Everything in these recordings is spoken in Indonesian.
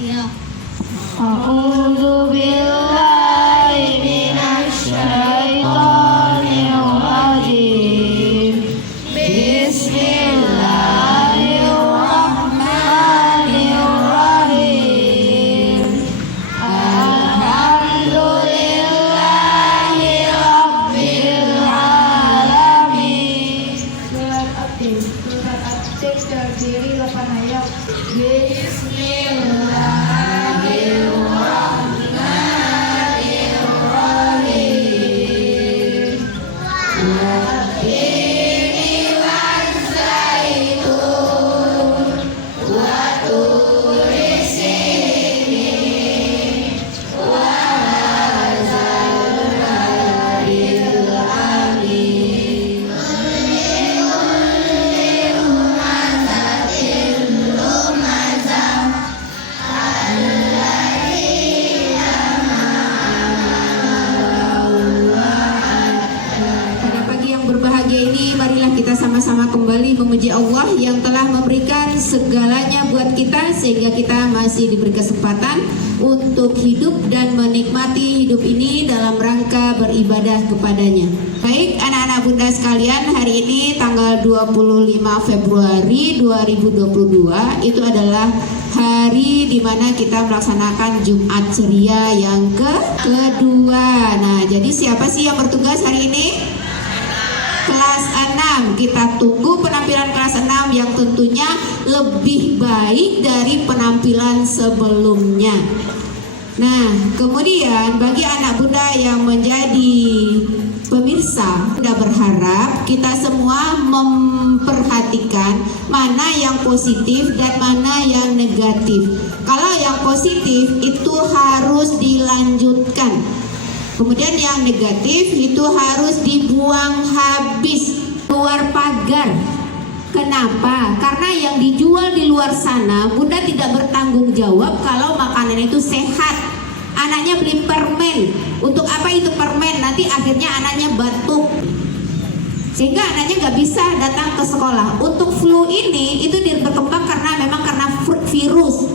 Iya. A'udzu billahi minasyaitonir rajim. Bismillahirrahmanirrahim. Alhamdulillahi rabbil alamin. Surat At-Tin terdiri 8 ayat. Bismillahirrahmanirrahim. Pada pagi yang berbahagia ini, marilah kita sama-sama kembali memuji Allah yang telah memberikan segalanya buat kita sehingga kita masih diberi kesempatan untuk hidup dan menikmati hidup ini dalam rangka beribadah kepadanya. Baik anak-anak bunda sekalian, hari ini tanggal 25 Februari 2022 itu adalah hari dimana kita melaksanakan Jumat Ceria yang kedua. Nah, jadi siapa sih yang bertugas hari ini? Kelas 6. Kita tunggu penampilan kelas 6 yang tentunya lebih baik dari penampilan sebelumnya. Nah, kemudian bagi anak bunda yang menjadi pemirsa, bunda berharap kita semua memperhatikan mana yang positif dan mana yang negatif. Kalau yang positif itu harus dilanjutkan. Kemudian yang negatif itu harus dibuang habis, keluar pagar. Kenapa? Karena yang dijual di luar sana, bunda tidak bertanggung jawab kalau makanan itu sehat. Anaknya beli permen. Untuk apa itu permen? Nanti akhirnya anaknya batuk, sehingga anaknya nggak bisa datang ke sekolah. Untuk flu ini itu berkembang karena virus.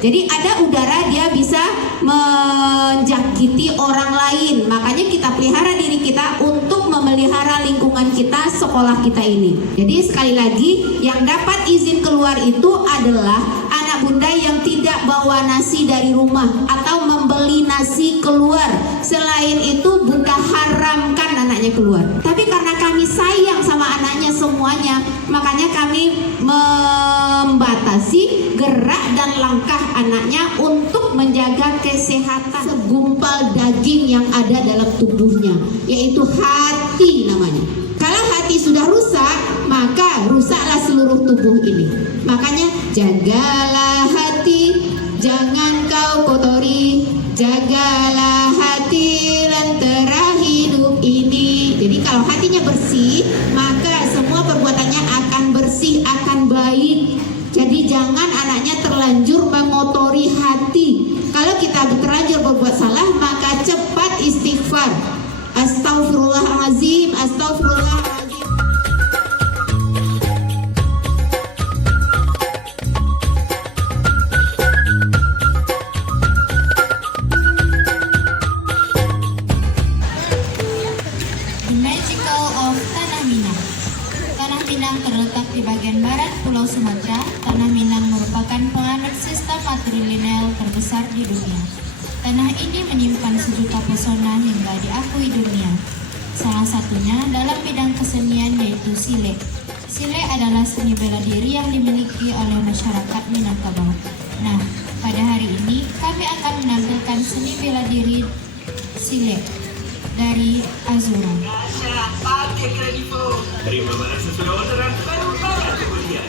Jadi ada udara dia bisa menjangkiti orang lain. Makanya kita pelihara diri kita untuk memelihara lingkungan kita, sekolah kita ini. Jadi sekali lagi, yang dapat izin keluar itu adalah anak bunda yang tidak bawa nasi dari rumah atau membeli nasi keluar. Selain itu bunda haramkan anaknya keluar. Tapi karena kami sayang sama anaknya semuanya, makanya kami membatasi gerak dan langkah anaknya untuk menjaga kesehatan segumpal daging yang ada dalam tubuhnya, yaitu hati namanya. Kalau hati sudah rusak, maka rusaklah seluruh tubuh ini. Makanya jagalah hati, jangan kau kotori. Jagalah hati lentera hidup ini. Jadi kalau hatinya bersih, maka semua perbuatannya akan bersih, akan baik. Jadi jangan anaknya terlanjur mengotori hati. Kalau kita terlanjur berbuat salah, maka cepat istighfar. Astagfirullahaladzim, astagfirullahaladzim. The Magical of Tanah Minang. Tanah Minang terletak di bagian barat Pulau Sumatera. Tanah Minang merupakan penganut sistem matrilineal terbesar di dunia. Tanah ini menyimpan sejuta pesona hingga diakui dunia. Salah satunya dalam bidang kesenian yaitu silek. Silek adalah seni bela diri yang dimiliki oleh masyarakat Minangkabau. Nah, pada hari ini kami akan menampilkan seni bela diri silek dari Azura. Terima kasih sudah orderan baru kemudian.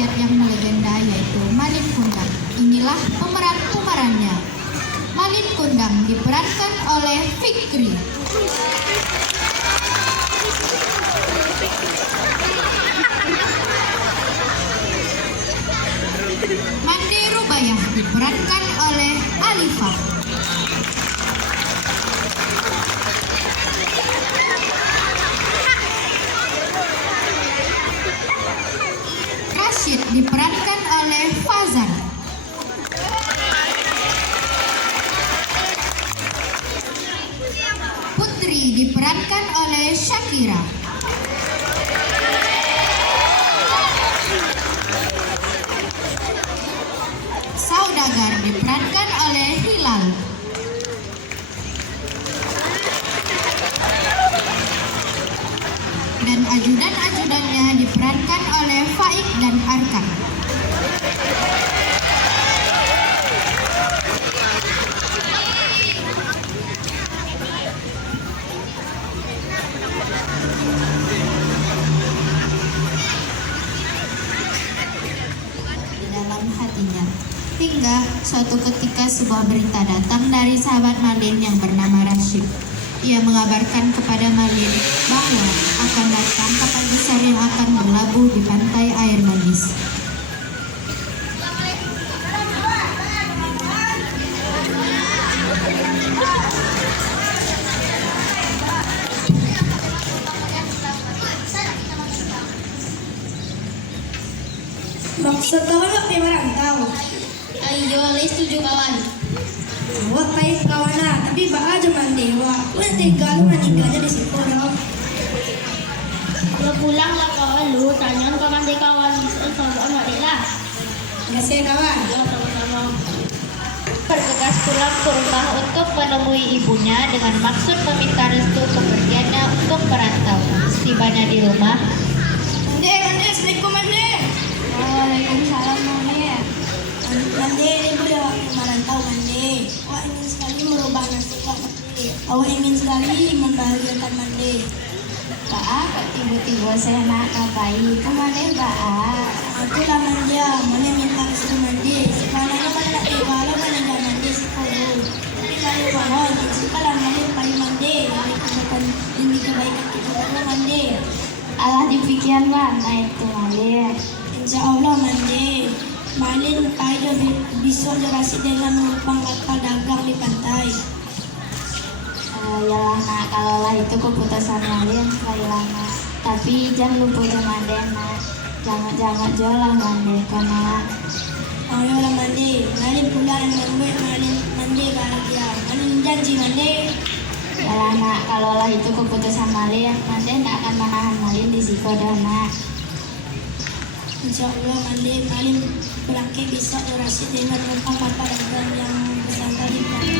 rakyat yang melegenda yaitu Malin Kundang. Inilah pemeran-pemerannya. Malin Kundang diperankan oleh Fikri. Mandi Rubayah diperankan oleh Alifah. Rashid diperankan oleh Fazan. Putri diperankan oleh Shakira. Saudagar diperankan oleh Hilal. Dan ajudan-ajudannya diperankan oleh Faik dan Arkan. Di dalam hatinya. Hingga suatu ketika sebuah berita datang dari sahabat Malin yang bernama Rashid. Ia mengabarkan kepada Malin bahwa akan datang kapal besar yang akan berlabuh di pantai air manis. Maksud kawan nggak punya merantau? Ayo, setuju kawan. Awak kayak kawan lah, tapi bak aja mandewa. Udah tinggal nikahnya di situ dong. Lo pulang lah kawan lu, tanya ke mandi kawan, sama adik lah. Kasih kawan. Ya sama-sama. Bergegas pulang ke rumah untuk menemui ibunya dengan maksud meminta restu kepergiannya untuk merantau. Setibanya di rumah, Mande, assalamualaikum mande. Waalaikumsalam Mami. Mande, ini boleh waktu merantau mande. Awak ingin sekali merubah nasib awak mande. Awak ingin sekali membahagiakan mande. Baa, kok tiba-tiba saya nak ngapain? Kemana Baa? Aku lah manja, mana minta restu mande. Sekarang mana nak kalau mana dah mande sekolah. Tapi kalau mohon, sekarang mana paling mande. Ini kebaikan kita berdua mande. Allah dipikir mana itu Malin? Insya Allah mande. Malin ayo besok jurasi dengan menumpang kapal dagang di pantai. Yalah nak, kalau lah itu keputusan Malin, baiklah nak. Tapi jangan lupa jangan nak. Jangan jualan mande karena Ayo lah mande. Malin pulang dan membuat Malin mande bahagia. Malin janji mande. yalah nak, kalau lah itu keputusan Malin, mande tak akan menahan Malin di situ dah nak. Insya Allah mande. Malin pulang ke besok jurasi dengan menumpang kapal dagang yang bersangka di pantai.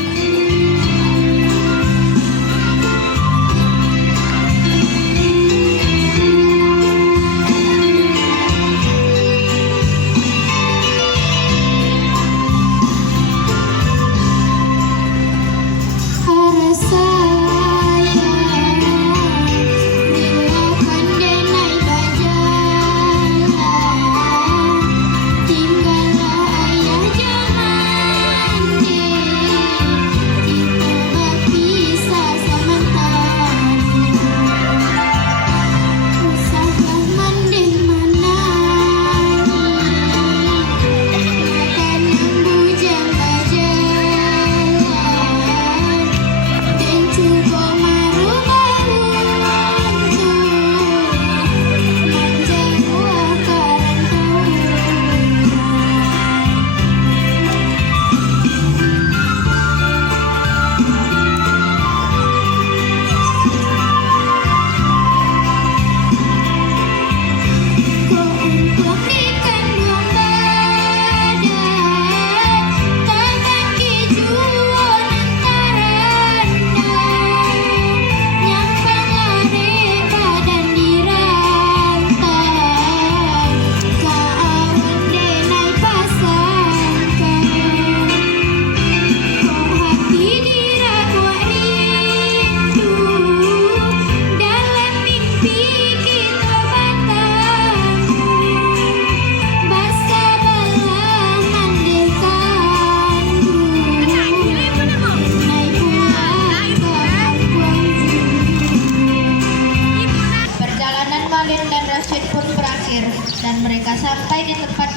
Tinggallah ayah jaman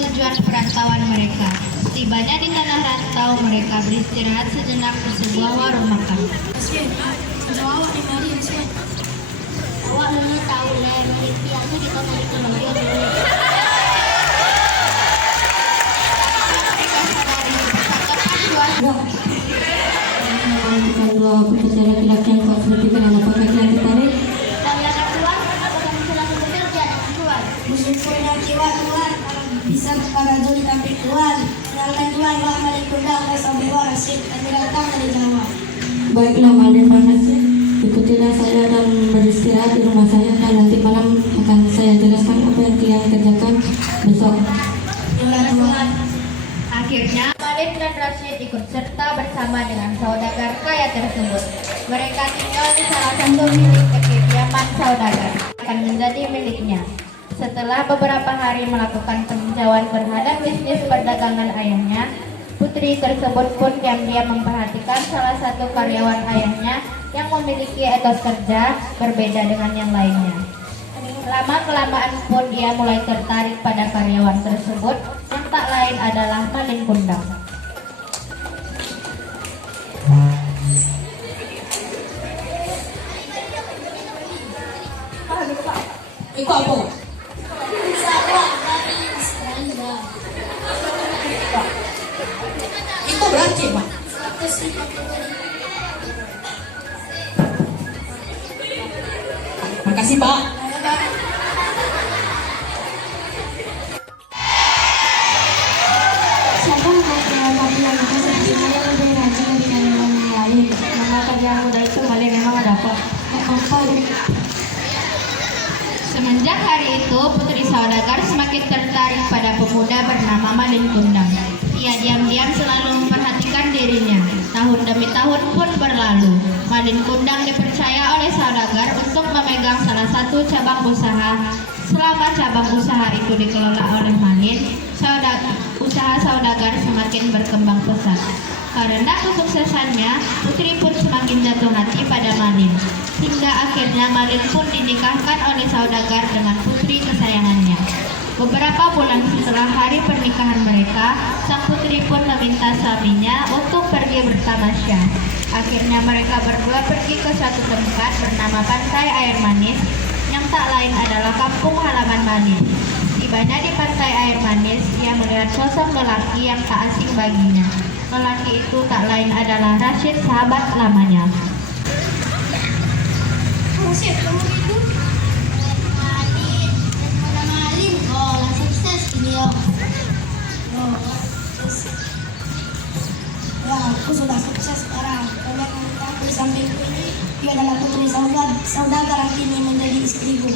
tujuan perantauan mereka. Setibanya di tanah rantau, mereka beristirahat sejenak di sebuah warung makan. Rasmin, sudah awak di mari, Rasmin. Awak lagi tahu le, memiliki aku di tanah itu lagi dulu. Kalau bekerja laki-laki yang kuat seperti kenapa pakai laki tarik? Saya akan keluar, aku akan silakan bekerja dengan keluar. Bersyukurnya jiwa Tuhan kalau bisa kepada Juli tampil Tuhan. Kenalkan Tuhan, Wak Malik Kundang, Rasul Rasid, kami datang dari Jawa. Baiklah Malik Panasih, ikutilah saya dan beristirahat di rumah saya dan nanti malam akan saya jelaskan apa yang kalian kerjakan besok. Tuhan. Akhirnya, Malin dan Rashid ikut serta bersama dengan saudagar kaya tersebut. Mereka tinggal di salah satu bilik kediaman saudagar, akan menjadi miliknya. Setelah beberapa hari melakukan peninjauan terhadap bisnis perdagangan ayahnya, putri tersebut pun diam-diam memperhatikan salah satu karyawan ayahnya yang memiliki etos kerja berbeda dengan yang lainnya. Lama-kelamaan pun dia mulai tertarik pada karyawan tersebut yang tak lain adalah Malin Kundang. Itu apa? Sawah dari Australia. Itu berarti Pak. 150. Makasih Pak. Siapa yang mau laki yang itu sebenarnya lebih rajin dari karyawan yang lain? Nama kerja muda itu Malin memang ada kok. Apa? Semenjak hari itu, putri saudagar semakin tertarik pada pemuda bernama Malin Kundang. Ia diam-diam selalu memperhatikan dirinya. Tahun demi tahun pun berlalu. Malin Kundang dipercaya oleh saudagar untuk memegang salah satu cabang usaha. Selama cabang usaha itu dikelola oleh Malin, usaha saudagar semakin berkembang pesat. Karena kesuksesannya, putri pun semakin jatuh hati pada Malin. Hingga akhirnya Malin pun dinikahkan oleh saudagar dengan putri kesayangannya. Beberapa bulan setelah hari pernikahan mereka, sang putri pun meminta suaminya untuk pergi bertamasya. Akhirnya mereka berdua pergi ke suatu tempat bernama Pantai Air Manis, yang tak lain adalah kampung halaman Malin. Tibanya di Pantai Air Manis, ia melihat sosok lelaki yang tak asing baginya. Lelaki itu tak lain adalah Rashid, sahabat lamanya. Siap, kamu itu? Malin. Mana Malin? Oh, lah sukses beliau. Oh, sukses. Ya, aku sudah sukses sekarang. Kalian aku di sampingku ini, dia adalah putri saudagar yang kini menjadi istriku.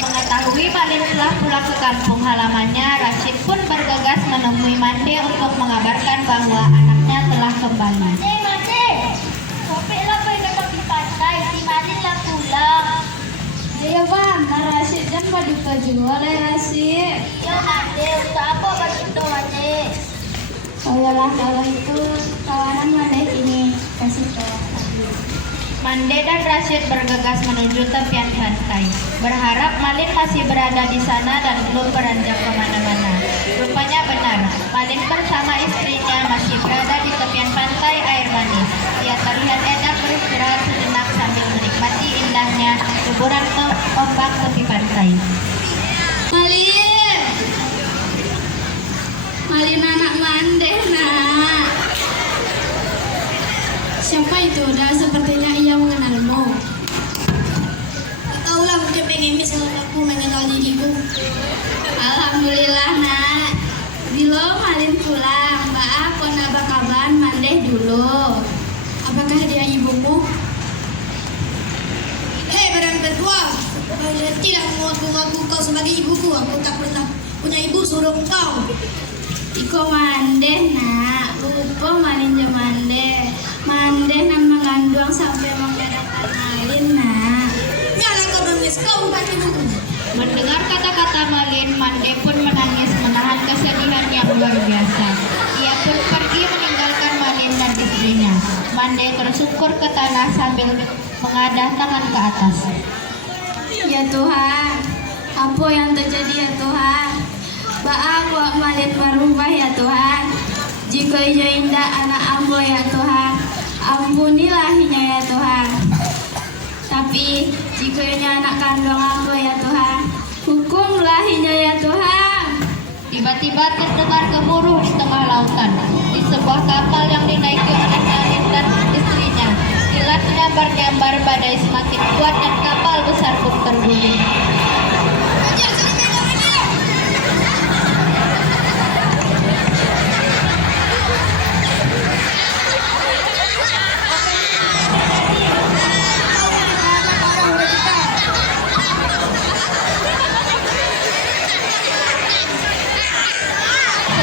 Mengetahui Malin telah pulang ke kampung halamannya, Rashid pun bergegas menemui Mande untuk mengabarkan bahwa anaknya telah kembali. Mate, Sopik lah pergi datang di pantai, si Malin lah pulang. Ya bang, Rashid dan baju kejual ya Rashid. Yo Mate, untuk apa bagi itu Mate? Soalnya kalau itu kawanan mana ini kasih tahu. Mande dan Rashid bergegas menuju tepian pantai, berharap Malin masih berada di sana dan belum beranjak kemana-mana. Rupanya benar, Malin bersama istrinya masih berada di tepian pantai Air Manis. Ia terlihat enak beristirahat sejenak sambil menikmati indahnya deburan ombak tepi pantai. Malin, Malin anak Mande nak. Siapa itu? Dan sepertinya ia mengenalmu. Tahulah mungkin pengen misalnya aku mengenal diriku. Alhamdulillah nak. Bilo Malin pulang. Mbak aku nabak kabar Mandeh dulu. Apakah dia ibumu? Hei barang tertua, tidak mengaku-ngaku kau sebagai ibuku. Aku tak pernah punya ibu suruh kau. Iko Mandeh nak, lupa Malin je Mandeh. Mandeh nan mengandung sampai mengadakan Malin nak. Nyala kau nangis, kau bukan ibuku. Mendengar kata-kata Malin, Mande pun menangis menahan kesedihan yang luar biasa. Ia pun pergi meninggalkan Malin dan istrinya. Mande tersungkur ke tanah sambil mengadah tangan ke atas. Ya Tuhan, apa yang terjadi ya Tuhan? Baang buat malit berubah ya Tuhan. Jika ia indah anak ambo ya Tuhan, ampunilah inya ya Tuhan. Tapi jika inya anak kandung ambo ya Tuhan, hukumlah inya ya Tuhan. Tiba-tiba terdengar gemuruh di tengah lautan, di sebuah kapal yang dinaiki oleh Khalid dan istrinya. Kilat menyambar-nyambar, badai semakin kuat dan kapal besar pun terguling.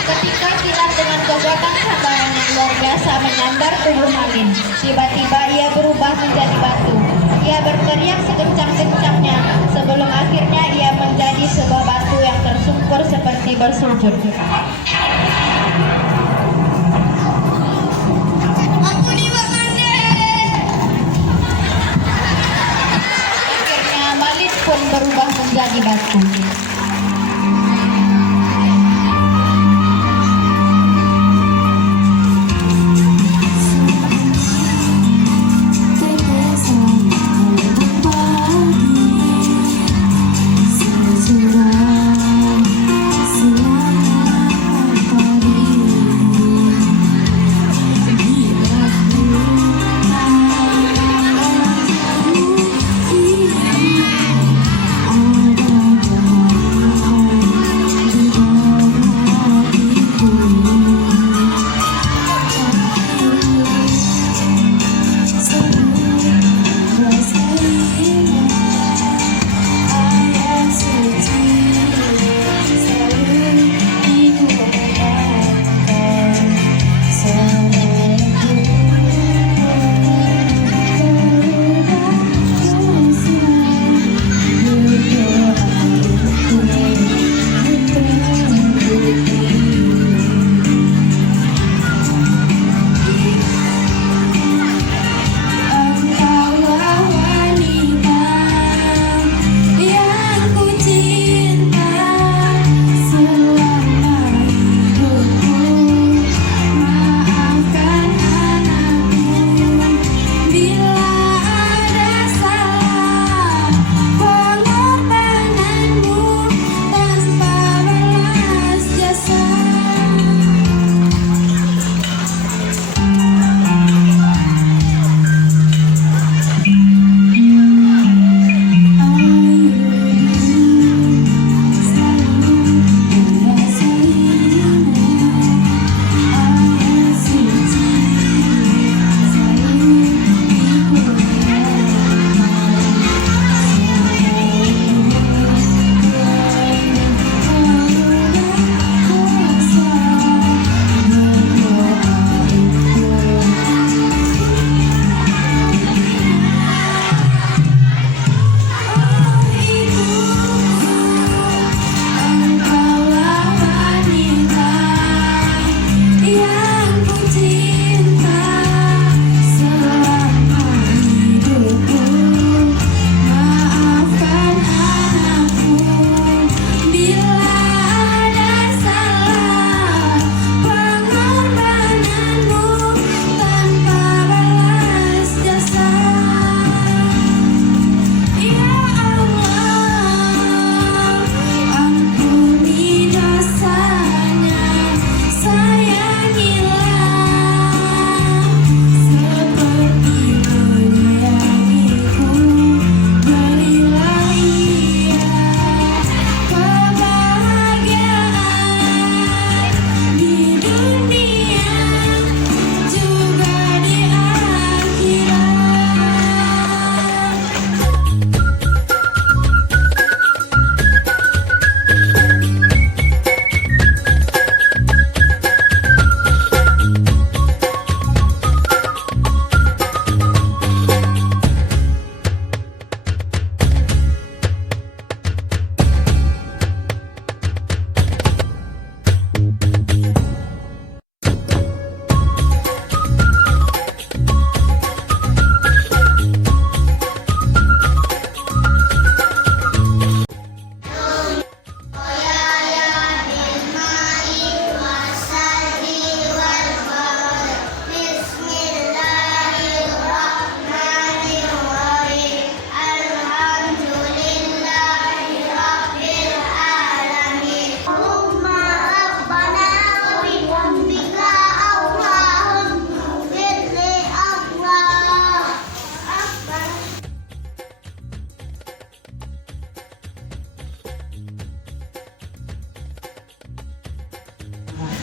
Seketika kilat dengan kekuatan habaran yang luar biasa menyambar tubuh Malin. Tiba-tiba ia berubah menjadi batu. Ia berteriak sekencang-kencangnya sebelum akhirnya ia menjadi sebuah batu yang tersungkur seperti bersujud. Akhirnya Malin pun berubah menjadi batu.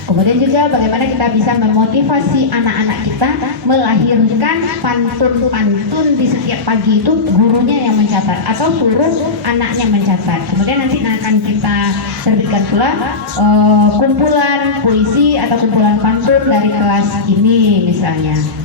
Kemudian juga bagaimana kita bisa memotivasi anak-anak kita melahirkan pantun-pantun di setiap pagi itu gurunya yang mencatat atau suruh anaknya mencatat. Kemudian nanti akan kita terbitkan pula kumpulan puisi atau kumpulan pantun dari kelas ini misalnya.